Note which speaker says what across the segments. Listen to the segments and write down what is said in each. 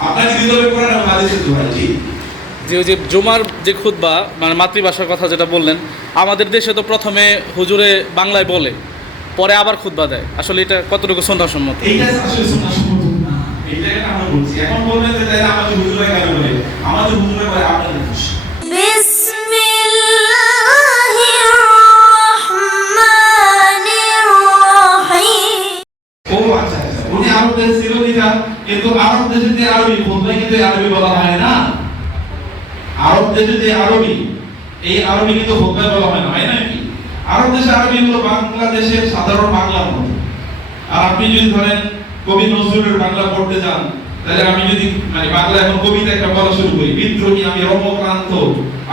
Speaker 1: আপনাকে দিতে হবে কোরআন এবং হাদিসের দোহাই জি।
Speaker 2: যে ওই যে জুমার যে খুতবা মানে মাতৃভাষার কথা যেটা বললেন আমাদের দেশে তো প্রথমে হুজুরে বাংলায় বলে পরে আবার খুতবা দেয়। আসলে এটা কতটুকু সন্ধ্যাসম্মত
Speaker 1: এইটা আসলে না। আমরা বলছি। এখন বলবেন যে আমাদের হুজুরে কেন বলে? আমাদের হুজুরে বলে আপনাদের কিন্তু আরব দেশে আরবি বলবে কিন্তু আরবি বলা হয় না। আরব দেশে যে আরবি, এই আরবি কিন্তু হোকায় বলা হয় না, হয় নাকি আরব দেশে আরবি হলো বাংলাদেশের সাধারণ বাংলার মতো। আর আপনি যদি ধরেন কবি নজরুলের বাংলা পড়তে যান, তাহলে আমি যদি মানে বাংলা এখন কবিতা একটা বলা শুরু করি, বিদ্রোহী, আমি রমক্রান্ত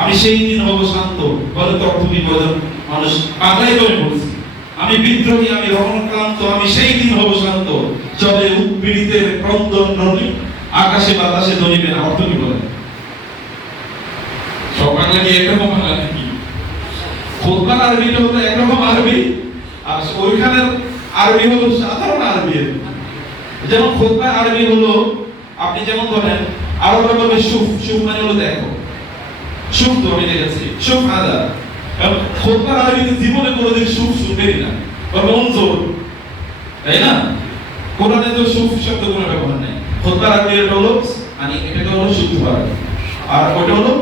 Speaker 1: আমি সেই দিন হব শান্ত, বলে তো অর্থ বিপদন মানুষ। তো আমি বলছি, আমি বিদ্রোহী, আমি রমণক্রান্ত আমি সেই দিন হব শান্ত। উৎপীড়িতের ক্রন্দন ননি আকাশে বাতাসে ধরিবে না অর্থ কি বলে? সব বাংলা কি বাংলা নাকি? খোদবার আরবিটা হলো একরকম আরবি, আর ওইখানের আরবি হলো সাধারণ আরবি। যেমন খোদবা আরবি হলো, আপনি যেমন সুফ সুফ মানে হলো দেখো। সুফ তো আমি দেখেছি, সুফ আদা খোদবার আরবিতে জীবনে কোনোদিন সুফ শুনবেনই না তাই না? কোরআনে তো সুফ শব্দ কোনো ব্যবহার নেই। আরবি এটা হলো মানে এটা হলো আরবি আর ওটা হলো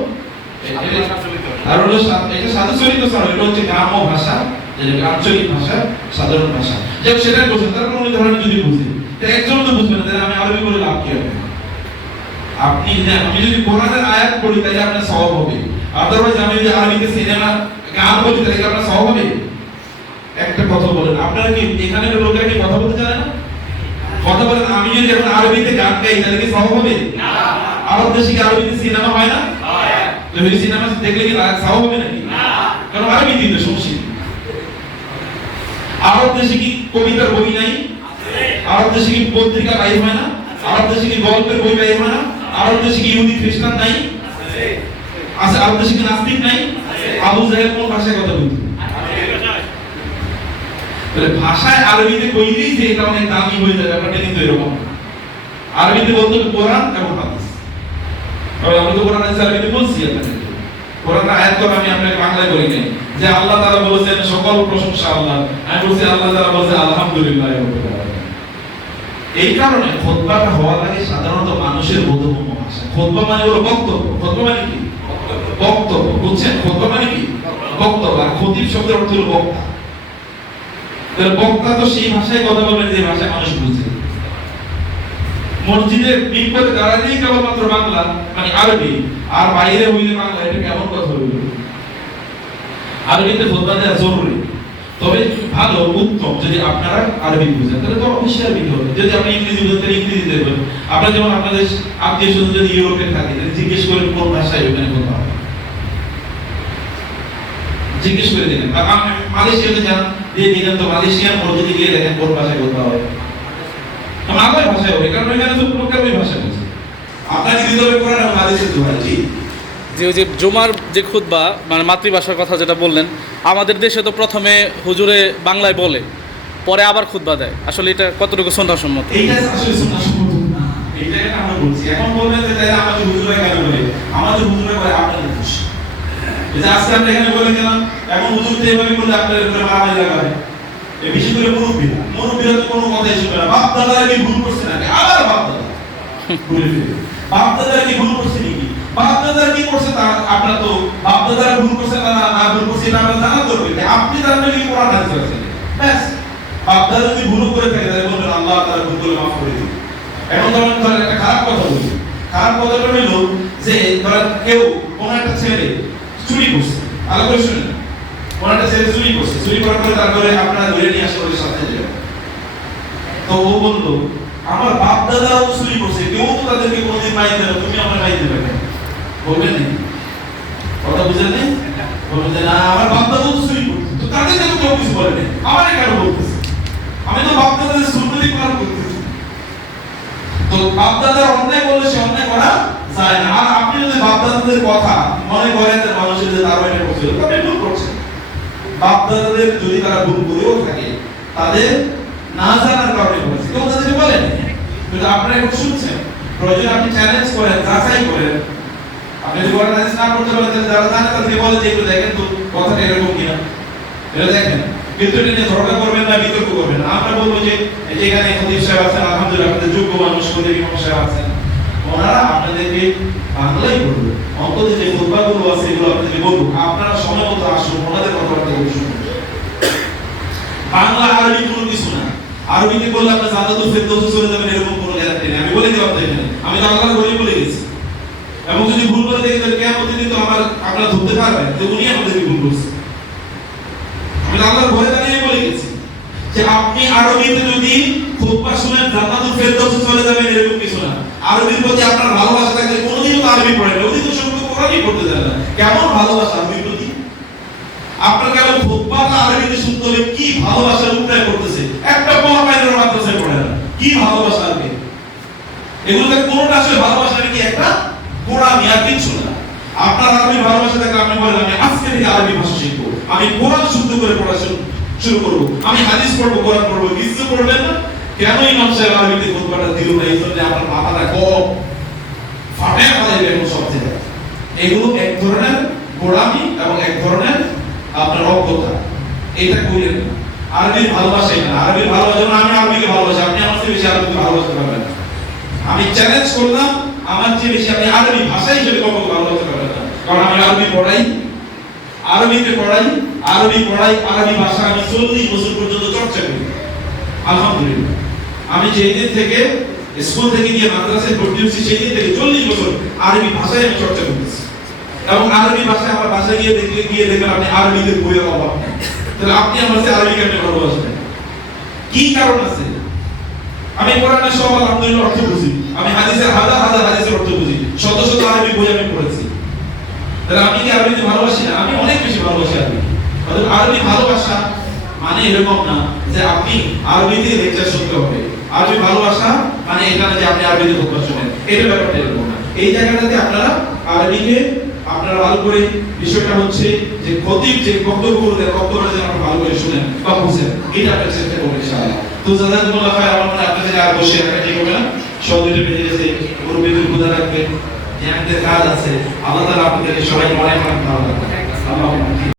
Speaker 1: আর হলো এটা সাধু চরিত স্যার এটা হচ্ছে গ্রাম্য ভাষা, যেটা আঞ্চলিক ভাষা, সাধারণ ভাষা। যাক, সেটাই বলছেন, তার কোনো ধরেন যদি বুঝি একজন তো বুঝবে না আমি আরবি বলে লাভ কি হবে? আপনি আমি যদি কোরআনের আয়াত পড়ি, তাহলে আপনার সওয়াব হবে। আদারওয়াইজ আমি যদি আরবিতে সিনেমা গান বলি, তাহলে আপনার সওয়াব হবে? একটা কথা বলেন, আপনারা কি এখানে লোকেরা কি কথা বলতে জানে না? কথা বলেন আমি যদি এখন আরবিতে গান গাই তাহলে কি সওয়াব হবে? না। আরব দেশে কি আরবিতে সিনেমা হয় না? তো এই সিনেমা দেখলে কি সওয়াব হবে নাকি? কারণ আরবি দিতে সমস্যা আরব দেশে কি কবিতার বই নাই? আরব দেশে কি পত্রিকা বাইর হয় না? আরব দেশে কি গল্পের বই বাইর হয় না? আরব দেশে কি ইহুদি খ্রিস্টান নাই? আছে। আরব দেশে কি নাস্তিক নাই? আবু জাহেল কোন ভাষায় কথা বলতো তাহলে ভাষায় আরবিতে কইলেই যে এটা অনেক দামি হয়ে যাবে ব্যাপারটা কিন্তু এরকম। আরবিতে বলতে হবে কোরআন এবং হাদিস। তবে আমরা তো কোরআন, হাদিস, আরবিতে বলছি আপনাদের কোরআন আয়াত তো আমি আপনাকে বাংলায় বলি নাই। যে আল্লাহ তাআলা বলেছেন, সকল প্রশংসা আল্লাহ আমি বলছি, আল্লাহ তাআলা বলেছে, আলহামদুলিল্লাহ। এই কারণে খোদবাটা হওয়ার আগে সাধারণত মানুষের বোধগম্য ভাষা। খোদবা মানে হলো বক্তব্য। খোদবা মানে কি? বক্তব্য। বুঝছেন? খোদবা মানে কি? বক্তব্য। আর খতিব শব্দের অর্থ হলো বক্তা। বক্তা তো সেই ভাষায় কথা বলবেন যে ভাষায় মানুষ বুঝে। মসজিদের দাঁড়ালেই কেবলমাত্র বাংলা মানে আরবি। আর বাইরে হইলে বাংলা, এটা কেমন কথা হইল? আরবিতে দেওয়া জরুরি। তবে ভালো, উত্তম, যদি আপনারা আরবি বুঝেন, তাহলে তো অবশ্যই আরবি হবে যদি আপনি ইংরেজি বুঝেন, তাহলে ইংরেজি দেবেন আপনারা যেমন আপনাদের আত্মীয় স্বজন যদি ইউরোপে থাকে, তাহলে জিজ্ঞেস করেন কোন ভাষায় ওখানে কথা জিজ্ঞেস করে দিলেন মালয়েশিয়াতে যান দিয়ে দেখেন তো মালয়েশিয়ার মসজিদে গিয়ে দেখেন কোন ভাষায় কথা হয়। বাংলায় ভাষায় হবে কারণ এখানে তো লোকের ওই ভাষা বলছে আপনাকে দিতে হবে কোরআন হাদিসের দোহাই জি
Speaker 2: যে ওই যে জুমার যে খুতবা মানে মাতৃভাষার কথা যেটা বললেন আমাদের দেশে তো প্রথমে হুজুরে বাংলায় বলে পরে আবার খুতবা দেয়। আসলে এটা কতটুকু সন্ধ্যাসম্মত
Speaker 1: এইটা আসলে শোনা সম্ভব না। এই জায়গাটা আমরা বলছি। এখন বলবেন যে তাহলে আমাদের হুজুরা কেন বলে? আমাদের হুজুরা বলে আপনাদের দোষ এই যে আজকে আমরা এখানে বলে গেলাম, এখন হুজুর তো এভাবে বললে আপনাদের উপরে মারামারি লাগাবে এই বিশেষ করে মুরব্বীরা। মুরব্বীরা তো কোনো কথাই শুনবে না। বাপ দাদারা কি ভুল করছে নাকি? আবার বাপ দাদা বাপ দাদারা কি ভুল করছে নাকি? বাপ দাদারা কি করছে তা আপনার তো বাপ দাদারা ভুল করছে না না না ভুল করছে, এটা আমরা জানা যে আপনি জানবেন কি কোরআন হাদিস ব্যাস। বাপ দাদা যদি ভুল করে থাকে, তাহলে বলবেন, আল্লাহ তাআলা ভুল করে মাফ করে দিন এখন ধরেন ধরেন একটা খারাপ কথা বলি। খারাপ কথাটা হলো যে, ধরেন কেউ কোন একটা ছেলে চুরি করছে। ভালো করে শুনেন। একটা ছেলে চুরি করছে। চুরি করার পরে তারপরে আপনারা ধরে নিয়ে আসে ওদের সাথে যাবেন। তো ও বলল, আমার বাপ দাদাও চুরি করছে। কেউ তো তাদেরকে কোনোদিন মাই দেবে তুমি আমার মাই দেবে কেন বলবেন নাকি? কথা বুঝেন নেই? বলবেন যে, না, আমার বাপ দাদাও তো চুরি করছে। তো তাদের কেন কেউ কিছু বলে নাই? আমার কেন বলতেছে? আমি তো বাপ দাদাদের সুন্নতি পালন করতেছি। তো বাপ দাদার অন্যায় বললে সে অন্যায় করা যায় না। আর আপনি যদি বাপ দাদাদের কথা মনে করেন যে মানুষের যে তারা এটা করছিল তবে ভুল করছেন বাপ দাদাদের যদি তারা ভুল করেও থাকে, তাদের না জানার কারণে করেছে। কেউ তাদেরকে বলেন কিন্তু আপনারা এখন শুনছেন। প্রয়োজন আপনি চ্যালেঞ্জ করেন, যাচাই করেন। আপনি যদি কোরআন হাদিস না করতে পারেন, তাহলে যারা জানে তাদেরকে বলে যে, একটু দেখেন তো কথাটা এরকম কিনা। এটা দেখেন। কিন্তু নিয়ে ঝগড়া করবেন না, বিতর্ক করবেন আমরা বলব যে এখানে খতিব সাহেব আছেন, আলহামদুলিল্লাহ আপনাদের যোগ্য মানুষ খতিব সাহেব আছেন। ওনারা আপনাদেরকে বাংলাই বলবে। অন্তত যে খুতবাগুলো আছে, এগুলো আপনাদেরকে বলব। আপনারা সময় মতো আসুন, ওনাদের কথাবার্তা শুনুন বাংলা, আরবি কোনো কিছু না। আরবিতে বললে আপনি জান্নাতুল ফেরদৌসে চলে যাবেন, এরকম কোনো গ্যারান্টি নেই। আমি বলে দিলাম তো এখানে। আমি তো আল্লাহর বলে বলে গেছি। এবং যদি ভুল করে দেখি তাহলে কেমন দিন তো আমার আপনারা ধরতে পারবেন যে উনি আমাদেরকে ভুল করছে। আমি আল্লাহর ভয়ে দাঁড়িয়ে বলে গেছি যে আপনি আরবিতে যদি খুতবা শুনেন জান্নাতুল ফেরদৌসে চলে যাবেন এরকম কিছু না। আরবির প্রতি আপনার ভালোবাসা থাকলে কোনোদিনও তো আরবি পড়েন না। অধিক সংখ্যক কোরআনই পড়তে জানেন না। কেমন ভালোবাসা আরবির প্রতি? আপনার কেমন খুতবাটা আরবিতে শুনতে হলে কি ভালোবাসা উন্নয়ন করতেছে? একটা পোলা পাইনের মাদ্রাসায় পড়ে না। কি ভালোবাসা আরবি? এগুলোতে কোনোটা আসলে ভালোবাসা নাকি একটা গোড়ামি আর কিছু না। আপনার আরবি ভালোবাসা থাকলে আপনি বলেন, আমি আজকে থেকে আরবি ভাষা শিখব। আমি কোরআন শুদ্ধ করে পড়া শুরু করব। আমি হাদিস পড়ব, কোরআন পড়ব। কিছু পড়বেন না? কেন ইমাম সাহেব আরবিতে দিল না? এই জন্য আপনার মাথাটা কম ফাটে ফেলাইবে এখন সব থেকে। এগুলো এক ধরনের গোড়ামি এবং এক ধরনের আপনার অজ্ঞতা। এটা কইলেন না। আরবির ভালোবাসা না। আরবির ভালোবাসা যেমন আমি আরবিকে ভালোবাসি। আপনি আমার চেয়ে বেশি আরবিকে ভালোবাসতে পারবেন না। আমি চ্যালেঞ্জ করলাম, আমার চেয়ে বেশি আপনি আরবি ভাষা হিসেবে কখনো ভালোবাসতে পারবেন না। কারণ আমি আরবি পড়াই, আরবিতে পড়াই, আরবি পড়াই, আরবি ভাষা আমি চল্লিশ বছর পর্যন্ত চর্চা করি। আলহামদুলিল্লাহ। আমি যেই দিন থেকে স্কুল থেকে গিয়ে ভর্তি সেই দিন থেকে চল্লিশ বছর আরবি ভাষায় আমি চর্চা করতেছি। এবং আরবি ভাষায় আমার বাসায় গিয়ে দেখলে, গিয়ে দেখবেন আপনি বইয়ের অভাব তাহলে আপনি আমার আরবি ভালোবাসবেন কি কারণ আছে? আমি কোরআনের সব আলহামদুলিল্লাহ অর্থ বুঝি। আমি হাদিসের হাজার হাজার হাদিসের অর্থ বুঝি। শত শত আরবি বই আমি পড়েছি। তাহলে আমি কি আরবিতে ভালোবাসি না? আমি অনেক বেশি ভালোবাসি আরবি আরবি ভালোবাসা মানে এরকম না যে আপনি আরবিতে লেকচার শুনতে হবে। আরবি ভালোবাসা মানে এটা না যে আপনি আরবিতে খুতবা শুনেন, এটা ব্যাপারটা এরকম না। এই জায়গাটাতে আপনারা আরবিকে আপনারা ভালো করে বিষয়টা হচ্ছে যে খতিব যে বক্তব্যগুলো দেন বক্তব্যটা যেন আপনারা ভালো করে শুনেন বা বুঝেন, এটা আপনারা চেষ্টা করবেন ইনশাআল্লাহ। তো জাযাকুমুল্লাহ খায় আমার মনে আপনাদের আর বসে একটা ঠিক হবে না। সব দুটো বেজে গেছে মুরব্বীদের খোদা রাখবেন। যে আমাদের কাজ আছে। আল্লাহ তাআলা আপনাদেরকে সবাই মনে মনে ভালো রাখবেন আল্লাহ